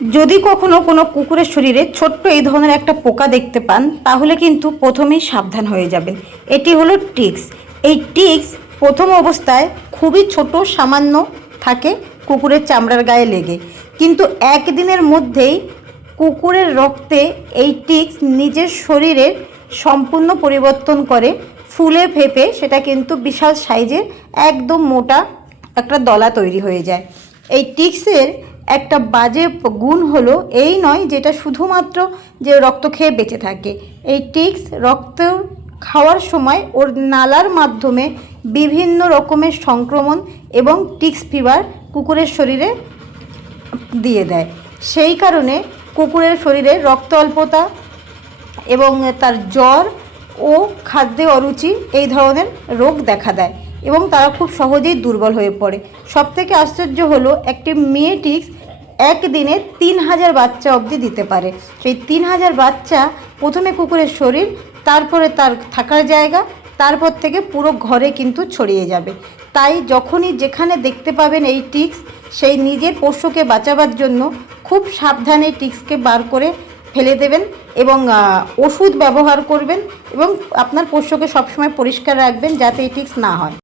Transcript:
যদি কখনো কোনো কুকুরের শরীরে ছোট্ট এই ধরনের একটা পোকা দেখতে পান, তাহলে কিন্তু প্রথমেই সাবধান হয়ে যাবেন। এটি হলো টিক্স। এই টিক্স প্রথম অবস্থায় খুবই ছোট, সামান্য থাকে কুকুরের চামড়ার গায়ে লেগে, কিন্তু একদিনের মধ্যেই কুকুরের রক্তে এই টিক্স নিজের শরীরের সম্পূর্ণ পরিবর্তন করে, ফুলে ফেপে সেটা কিন্তু বিশাল সাইজের একদম মোটা একটা দলা তৈরি হয়ে যায়। এই টিক্সের একটা বাজে গুণ হলো এই নয় যেটা শুধুমাত্র যে রক্ত খেয়ে বেঁচে থাকে। এই টিক্স রক্ত খাওয়ার সময় ওর নালার মাধ্যমে বিভিন্ন রকমের সংক্রমণ এবং টিক্স ফিভার কুকুরের শরীরে দিয়ে দেয়। সেই কারণে কুকুরের শরীরে রক্ত অল্পতা এবং তার জ্বর ও খাদ্যে অরুচি এই ধরনের রোগ দেখা দেয় এবং তারা খুব সহজেই দুর্বল হয়ে পড়ে। সবথেকে আশ্চর্য হলো একটি মেয়ে টিক্স একদিনে 3000 বাচ্চা অবধি দিতে পারে। সেই 3000 বাচ্চা প্রথমে কুকুরের শরীর, তারপরে তার থাকার জায়গা, তারপর থেকে পুরো ঘরে কিন্তু ছড়িয়ে যাবে। তাই যখনই যেখানে দেখতে পাবেন এই টিক্স, সেই নিজের পোষ্যকে বাঁচাবার জন্য খুব সাবধানে টিক্সকে বার করে ফেলে দেবেন এবং ওষুধ ব্যবহার করবেন এবং আপনার পোষ্যকে সবসময় পরিষ্কার রাখবেন যাতে এই টিক্স না হয়।